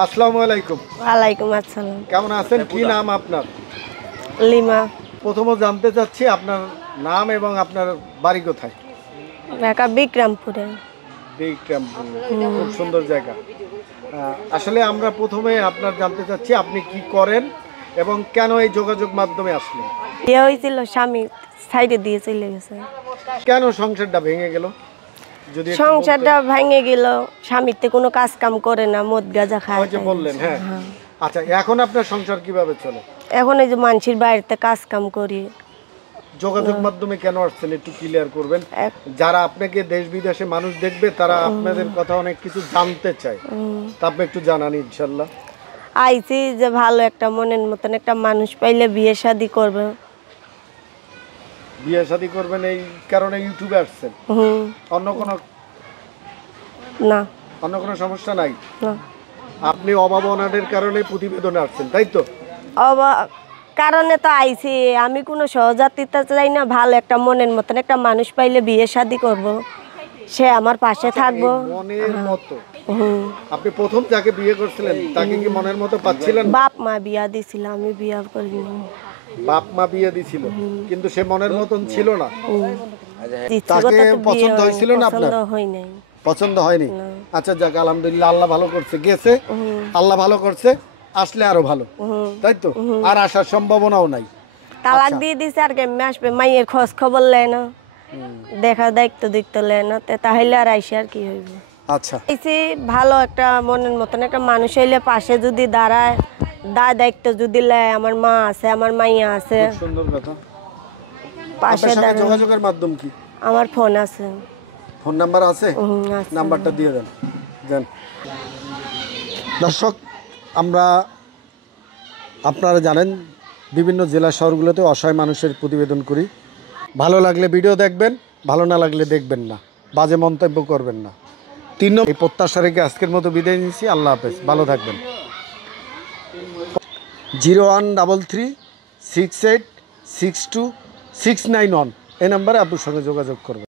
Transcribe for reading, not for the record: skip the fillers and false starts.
আসসালামু আলাইকুম। ওয়ালাইকুম আসসালাম। কেমন আছেন? কি নাম আপনার? লিমা। প্রথমে জানতে চাচ্ছি আপনার নাম এবং আপনার বাড়ি কোথায়? ঢাকা বিক্রমপুরে। বিক্রমপুর, খুব সুন্দর জায়গা। আসলে আমরা প্রথমে আপনার জানতে চাচ্ছি আপনি কি করেন এবং কেন এই যোগাযোগ মাধ্যমে আসলেন? বিয়ে হয়েছিল, স্বামী সাইডে দিয়ে চলে গেছে। কেন সংসারটা ভেঙে গেল? যদি একটু সংসারটা ভেঙে গেল, স্বামীতে কোনো কাজ কাম করে না, মদ গাঁজা খায়। ওই যে বললেন, হ্যাঁ। আচ্ছা, এখন আপনার সংসার কিভাবে চলে? এখন এই যে মানুষের বাড়িতে কাজ কাম করি। যোগাযোগ মাধ্যমে কেন আসছেন একটু ক্লিয়ার করবেন। যারা আপনাকে দেশ বিদেশে মানুষ দেখবে তারা আপনাদের কথা অনেক কিছু জানতে চায়, তা আপনি একটু জানান ইনশাল্লাহ। আইছি যে ভালো একটা মনের মতন একটা মানুষ পাইলে বিয়ে শাদি করবে। বিয়ে শাদী করবেন এই কারণে ইউটিউবে আসছেন? অন্য কোনো না, অন্য কোনো সমস্যা নাই? না। আপনি অভাব অনাটের কারণে প্রতিবেদনে আসছেন, তাই তো? কারণে তো আইছি, আমি কোনো সহজাতিতে চাই না, ভালো একটা মনের মতন একটা মানুষ পাইলে বিয়ে শাদি করব, সে আমার পাশে থাকবো। মনের মতো? আপনি প্রথম যাকে বিয়ে করছিলেন তাকে কি মনের মতো পাচ্ছিলেন? বাপ মা বিয়া দিছিল, আমি বিয়া করিনি। বাপ মা বিয়ে দিছিল কিন্তু সে মনের মতন ছিল না? তাকে পছন্দ হয়েছিল না আপনার? পছন্দ হয়নি? আচ্ছা, যাক, আলহামদুলিল্লাহ, আল্লাহ ভালো করছে, গেছে, আল্লাহ ভালো করছে, আসলে আরো ভালো, তাই তো? আর আসার সম্ভাবনাও নাই। তালাক দিয়ে দিছে, আর কেমনে আসবে? মাইয়ের খোঁজ খবর লেয় না, দেখা দায়িত্ব দেখতে লেয় না, তাহলে আর আইসে আর কি হইব? আচ্ছা, আইসি ভালো একটা মনের মতন একটা মানুষ হইলে পাশে যদি দাঁড়ায়, দায়িত্ব যদি লেয়, আমার মা আছে, আমার মাইয়া আছে। সুন্দর কথা। পাশে যোগাযোগের মাধ্যম কি? আমার ফোন আছে। ফোন নাম্বার আছে? নাম্বারটা দিয়ে দেন। দর্শক, আপনারা জানেন বিভিন্ন জেলা শহরগুলোতে অসহায় মানুষের প্রতিবেদন করি। ভালো লাগলে ভিডিও দেখবেন, ভালো না লাগলে দেখবেন না, বাজে মন্তব্য করবেন না। এই প্রত্যাশা রেখে আজকের মতো বিদায় নিচ্ছি। আল্লাহ হাফেজ, ভালো থাকবেন। 0133686269 এই নাম্বারে আপনার সঙ্গে যোগাযোগ করবেন।